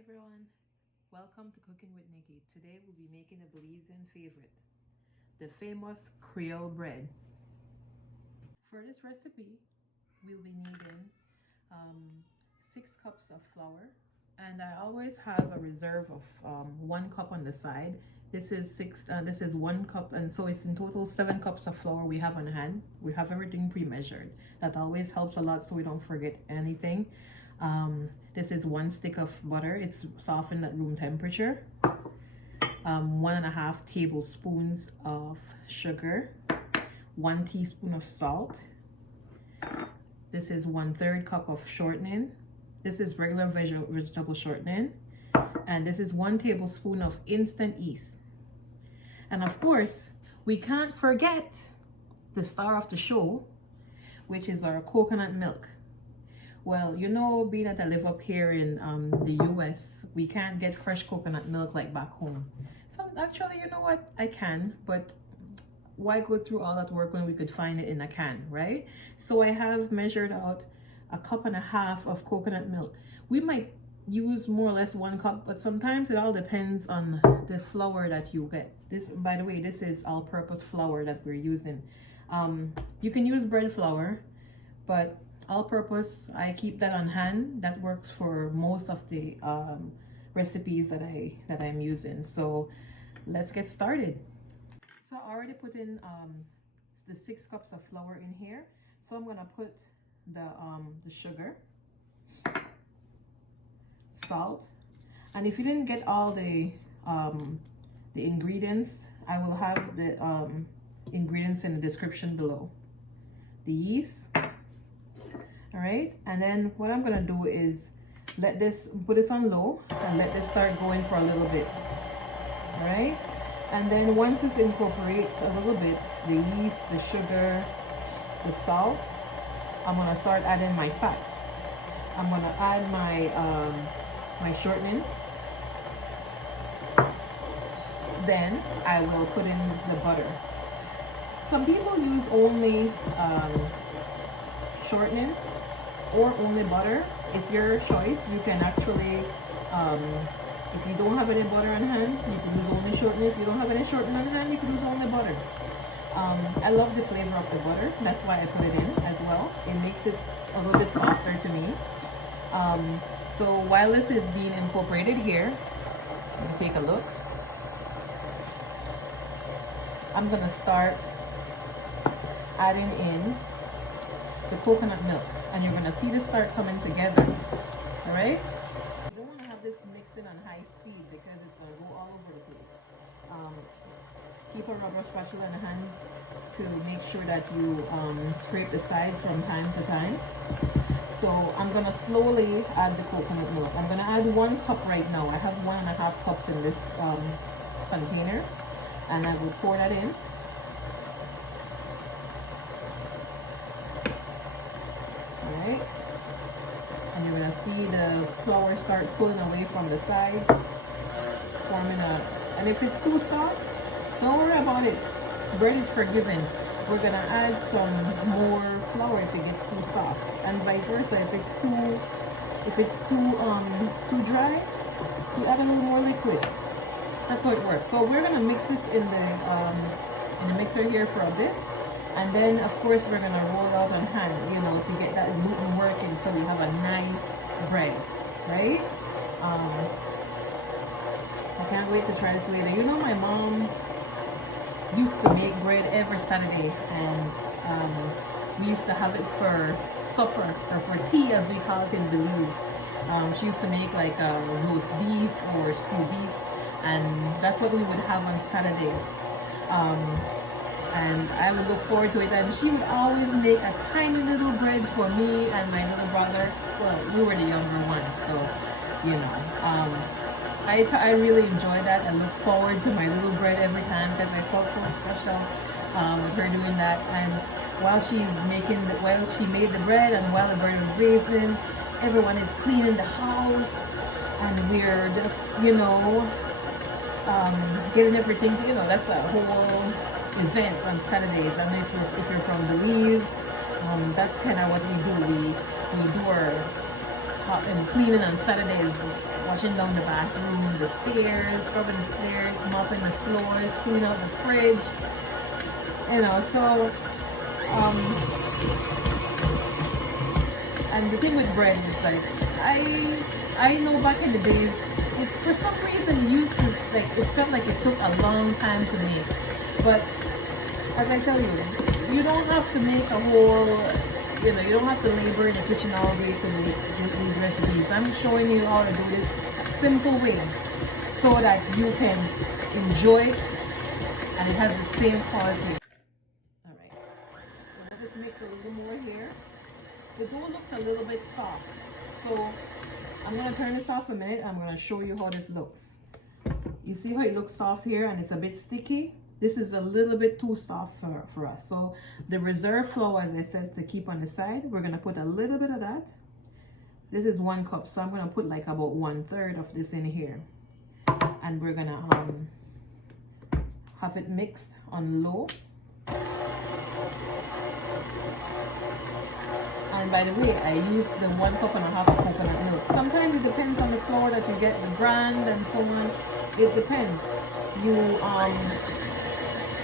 everyone, welcome to Cooking with Nikki. Today we'll be making a Belizean favorite, the famous Creole bread. For this recipe, we'll be needing 6 cups of flour, and I always have a reserve of 1 cup on the side. This is 1 cup, and so it's in total 7 cups of flour we have on hand. We have everything pre-measured. That always helps a lot so we don't forget anything. This is 1 stick of butter. It's softened at room temperature. 1.5 tablespoons of sugar. 1 teaspoon of salt. This is 1/3 cup of shortening. This is regular vegetable shortening. And this is 1 tablespoon of instant yeast. And of course, we can't forget the star of the show, which is our coconut milk. Well, you know, being that I live up here in the US, we can't get fresh coconut milk like back home. So actually, you know what? I can, but why go through all that work when we could find it in a can, right? So I have measured out 1.5 cups of coconut milk. We might use more or less 1 cup, but sometimes it all depends on the flour that you get. This, by the way, this is all-purpose flour that we're using. You can use bread flour, but all-purpose, I keep that on hand. That works for most of the recipes that I'm using. So let's get started. So I already put in the 6 cups of flour in here. So I'm gonna put the sugar, salt, and if you didn't get all the ingredients, I will have the ingredients in the description below. The yeast. All right, and then what I'm gonna do is put this on low and let this start going for a little bit. All right, and then once this incorporates a little bit, the yeast, the sugar, the salt, I'm gonna start adding my fats. I'm gonna add my shortening. Then I will put in the butter. Some people use only shortening or only butter. It's your choice. You can actually, if you don't have any butter on hand, you can use only shortening. If you don't have any shortening on hand, you can use only butter. I love the flavor of the butter. That's why I put it in as well. It makes it a little bit softer to me. So while this is being incorporated here, let me take a look. I'm gonna start adding in the coconut milk, and you're gonna see this start coming together. All right, you don't want to have this mixing on high speed because it's going to go all over the place. Keep a rubber spatula in the hand to make sure that you scrape the sides from time to time. So I'm gonna slowly add the coconut milk. I'm gonna add 1 cup right now. I have 1.5 cups in this container, and I will pour that in. Alright, and you're gonna see the flour start pulling away from the sides, forming a, and if it's too soft, don't worry about it. Bread is forgiving. We're gonna add some more flour if it gets too soft, and vice versa. If it's too dry, you add a little more liquid. That's how it works. So we're gonna mix this in the mixer here for a bit. And then, of course, we're going to roll it out on hand, you know, to get that gluten working so we have a nice bread, right? I can't wait to try this later. You know, my mom used to make bread every Saturday, and we used to have it for supper, or for tea, as we call it in Belize. She used to make like a roast beef or stewed beef, and that's what we would have on Saturdays. And I would look forward to it, and she would always make a tiny little bread for me and my little brother. Well, we were the younger ones, so you know, I really enjoy that. I look forward to my little bread every time because I felt so special with her doing that. And while she made the bread, and while the bread was raising, everyone is cleaning the house, and we're just, you know, getting everything, you know, that's a whole event on Saturdays. And if you're from Belize, that's kind of what we do. We do our cleaning on Saturdays washing down the bathroom, the stairs, scrubbing the stairs, mopping the floors, cleaning out the fridge. You know, so and the thing with bread is like I know back in the days, it for some reason used to like it felt like it took a long time to make. But as I tell you, you don't have to make a whole, you know, you don't have to labor in the kitchen all day to make these recipes. I'm showing you how to do this a simple way so that you can enjoy it and it has the same quality. All right, now just mix a little more here. The dough looks a little bit soft, so I'm gonna turn this off for a minute. I'm gonna show you how this looks. You see how it looks soft here and it's a bit sticky? This is a little bit too soft for us. So the reserve flour, as I said, to keep on the side, we're gonna put a little bit of that. This is 1 cup, so I'm gonna put like about 1/3 of this in here. And we're gonna have it mixed on low. And by the way, I used the 1.5 cup of coconut milk. Sometimes it depends on the flour that you get, the brand and so on. It depends. You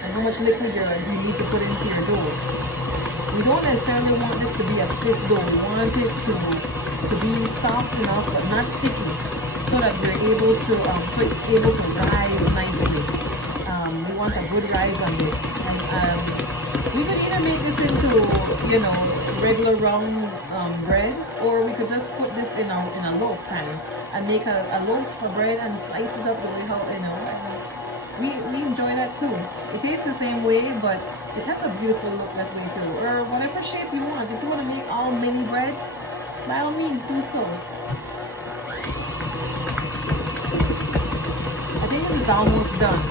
and how much liquid you need to put into your dough. We don't necessarily want this to be a stiff dough. We want it to be soft enough but not sticky, so that you're able to so it's able to rise nicely. We want a good rise on this, and we could either make this into, you know, regular round bread, or we could just put this in a loaf pan and make a loaf of bread and slice it up the way how, you know. We enjoy that too. It tastes the same way, but it has a beautiful look that way too. Or whatever shape you want. If you want to make all mini bread, by all means do so. I think this is almost done.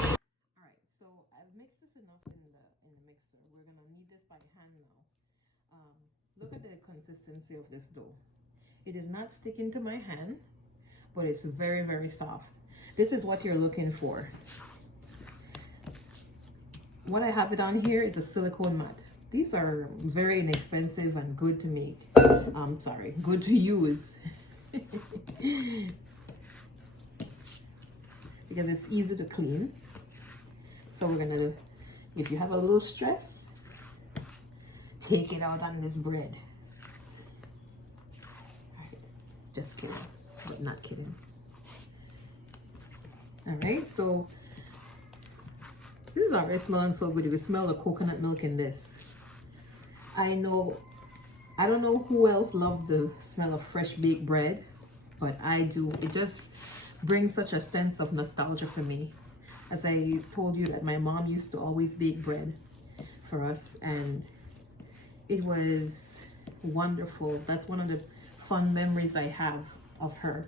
Alright, so I've mixed this enough in the mixer. We're gonna knead this by hand now. Look at the consistency of this dough. It is not sticking to my hand, but it's very, very soft. This is what you're looking for. What I have it on here is a silicone mat. These are very inexpensive and good to make. Sorry, good to use. Because it's easy to clean. So we're gonna, if you have a little stress, take it out on this bread. Alright, just kidding, but not kidding. Alright, so this is already smelling so good. You can smell the coconut milk in this. I don't know who else loves the smell of fresh baked bread, but I do. It just brings such a sense of nostalgia for me. As I told you that my mom used to always bake bread for us, and it was wonderful. That's one of the fun memories I have of her.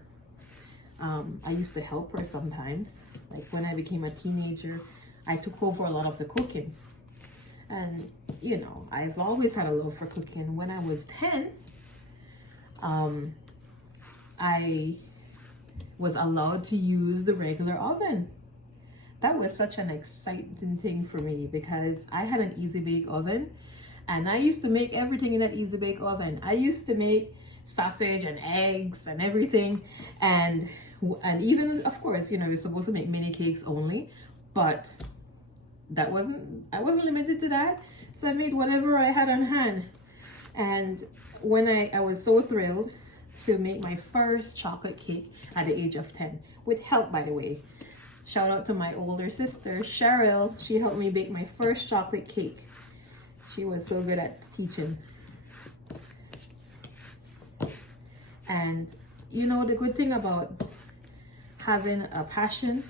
I used to help her sometimes. Like when I became a teenager, I took over a lot of the cooking. And, you know, I've always had a love for cooking. When I was 10, I was allowed to use the regular oven. That was such an exciting thing for me because I had an Easy Bake oven and I used to make everything in that Easy Bake oven. I used to make sausage and eggs and everything. And even, of course, you know, you're supposed to make mini cakes only, but I wasn't limited to that. So I made whatever I had on hand. And when I was so thrilled to make my first chocolate cake at the age of 10, with help, by the way. Shout out to my older sister, Cheryl. She helped me bake my first chocolate cake. She was so good at teaching. And you know, the good thing about having a passion,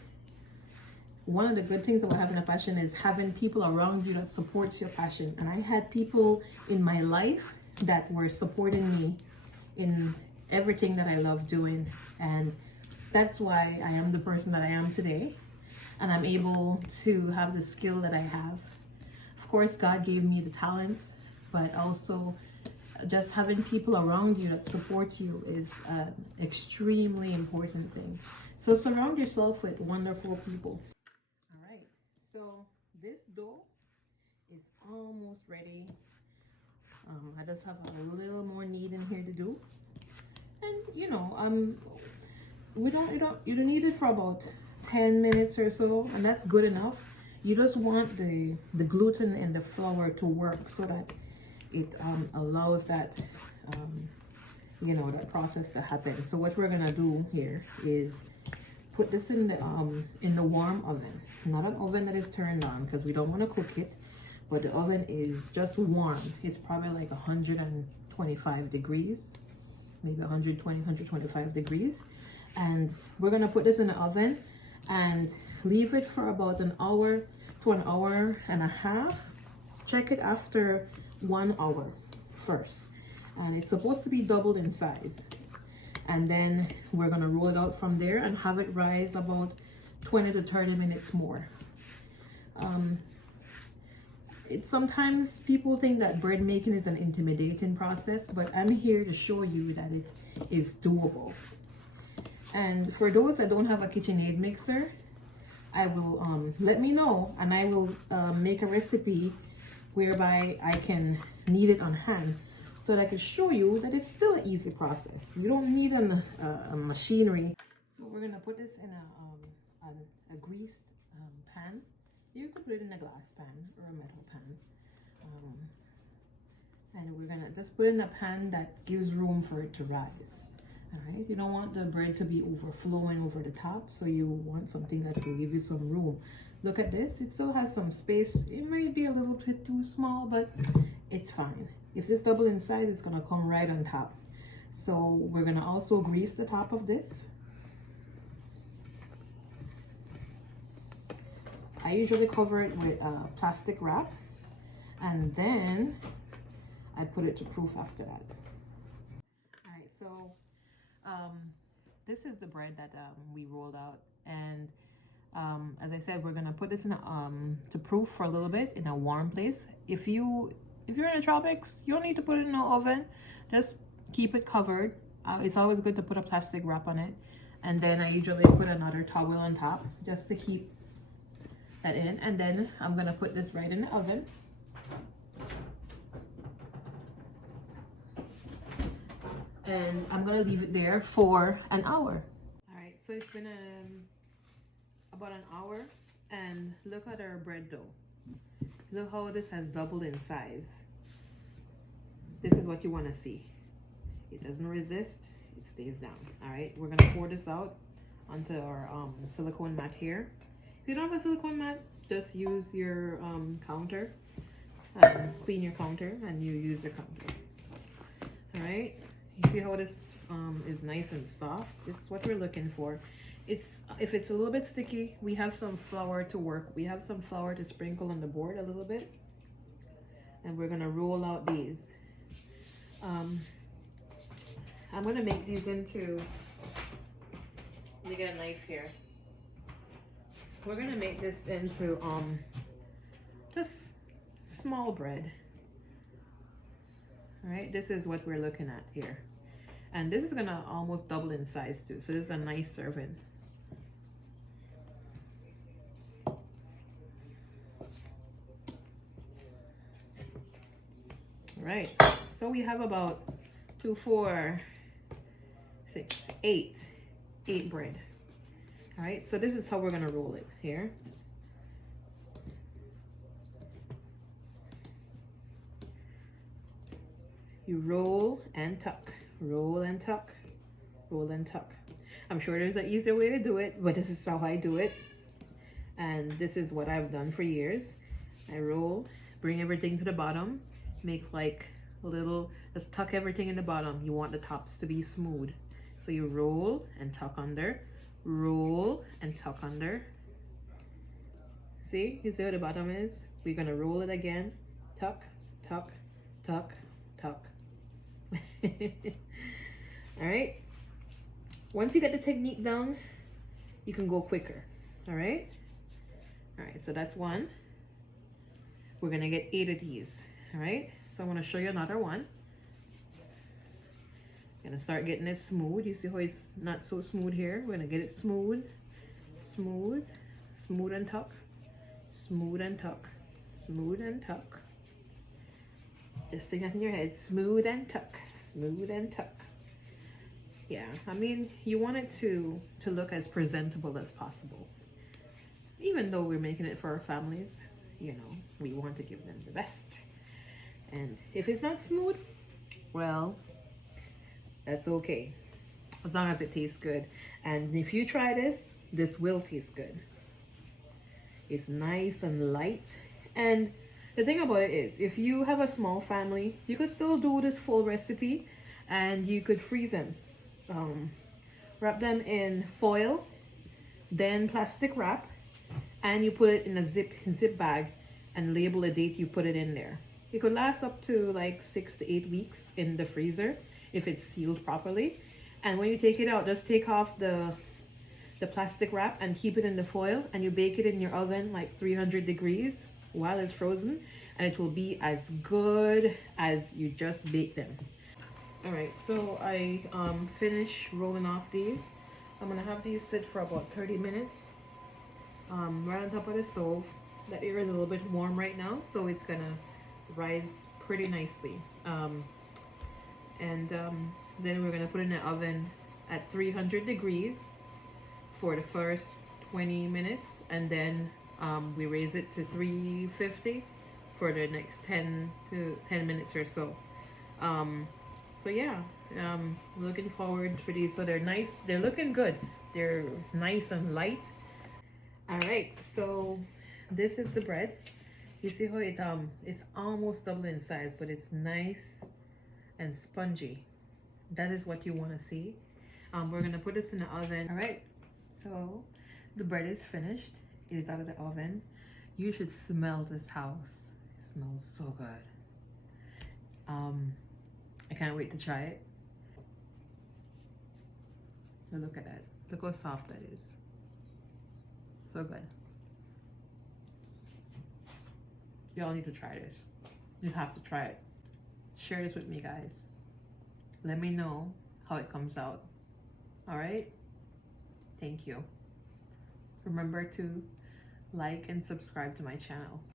one of the good things about having a passion is having people around you that supports your passion. And I had people in my life that were supporting me in everything that I love doing. And that's why I am the person that I am today. And I'm able to have the skill that I have. Of course, God gave me the talents, but also just having people around you that support you is an extremely important thing. So surround yourself with wonderful people. All right, so this dough is almost ready. I just have a little more kneading here to do. And you know, you don't need it for about 10 minutes or so, and that's good enough. You just want the gluten in the flour to work so that it allows that you know, that process to happen. So what we're gonna do here is put this in the warm oven, not an oven that is turned on, because we don't want to cook it, but the oven is just warm. It's probably like 125 degrees, maybe 120, 125 degrees. And we're gonna put this in the oven and leave it for about an hour to an hour and a half. Check it after 1 hour first. And it's supposed to be doubled in size. And then we're gonna roll it out from there and have it rise about 20 to 30 minutes more. Sometimes people think that bread making is an intimidating process, but I'm here to show you that it is doable. And for those that don't have a KitchenAid mixer, I will let me know, and I will make a recipe whereby I can knead it on hand, so that I can show you that it's still an easy process. You don't need a machinery. So we're gonna put this in a greased pan. You could put it in a glass pan or a metal pan. And we're gonna just put it in a pan that gives room for it to rise. All right, you don't want the bread to be overflowing over the top, so you want something that will give you some room. Look at this, it still has some space. It might be a little bit too small, but it's fine. If this double in size, it's gonna come right on top. So we're gonna also grease the top of this. I usually cover it with plastic wrap, and then I put it to proof after that. All right, so this is the bread that we rolled out, and as I said, we're gonna put this in to proof for a little bit in a warm place. If you're in the tropics, you don't need to put it in the oven. Just keep it covered. It's always good to put a plastic wrap on it, and then I usually put another towel on top just to keep that in. And then I'm gonna put this right in the oven. And I'm gonna leave it there for an hour. All right, so it's been about an hour, and look at our bread dough. Look how this has doubled in size. This is what you want to see. It doesn't resist, it stays down. All right, we're gonna pour this out onto our silicone mat here. If you don't have a silicone mat, just use your counter. Clean your counter and you use your counter. All right, you see how this is nice and soft? This is what we're looking for. If it's a little bit sticky, we have some flour to work. We have some flour to sprinkle on the board a little bit, and we're gonna roll out these. I'm gonna make these into, let me get a knife here. We're gonna make this into just small bread. All right, this is what we're looking at here. And this is gonna almost double in size too. So this is a nice serving. All right, so we have about 2, 4, 6, 8 bread. All right, so this is how we're gonna roll it here. You roll and tuck, roll and tuck, roll and tuck. I'm sure there's an easier way to do it, but this is how I do it. And this is what I've done for years. I roll, bring everything to the bottom, make like a little, just tuck everything in the bottom. You want the tops to be smooth. So you roll and tuck under, roll and tuck under. See, you see what the bottom is? We're gonna roll it again, tuck, tuck, tuck, tuck. All right, once you get the technique down, you can go quicker. All right, so that's one. We're gonna get 8 of these. All right, so I'm gonna show you another one. Gonna start getting it smooth. You see how it's not so smooth here? We're gonna get it smooth, smooth, smooth and tuck, smooth and tuck, smooth and tuck. Just sing that in your head, smooth and tuck, smooth and tuck. Yeah, I mean, you want it to look as presentable as possible. Even though we're making it for our families, you know, we want to give them the best. And if it's not smooth, well, that's okay. As long as it tastes good. And if you try this, this will taste good. It's nice and light. And the thing about it is, if you have a small family, you could still do this full recipe and you could freeze them. Wrap them in foil, then plastic wrap, and you put it in a zip bag and label the date you put it in there. It could last up to like 6 to 8 weeks in the freezer if it's sealed properly. And when you take it out, just take off the plastic wrap and keep it in the foil, and you bake it in your oven like 300 degrees while it's frozen, and it will be as good as you just baked them. All right, so I finished rolling off these. I'm gonna have these sit for about 30 minutes right on top of the stove. That area is a little bit warm right now, so it's gonna rise pretty nicely. Then we're gonna put it in the oven at 300 degrees for the first 20 minutes, and then we raise it to 350 for the next 10 minutes or so. So yeah, looking forward for these. So they're nice, they're looking good, they're nice and light. All right, so this is the bread. You see how it's almost double in size, but it's nice and spongy. That is what you want to see. We're gonna put this in the oven. All right, so the bread is finished. It is out of the oven. You should smell this house. It smells so good. I can't wait to try it. But look at that. Look how soft that is. So good. Y'all need to try this. You have to try it. Share this with me, guys. Let me know how it comes out. All right? Thank you. Remember to like and subscribe to my channel.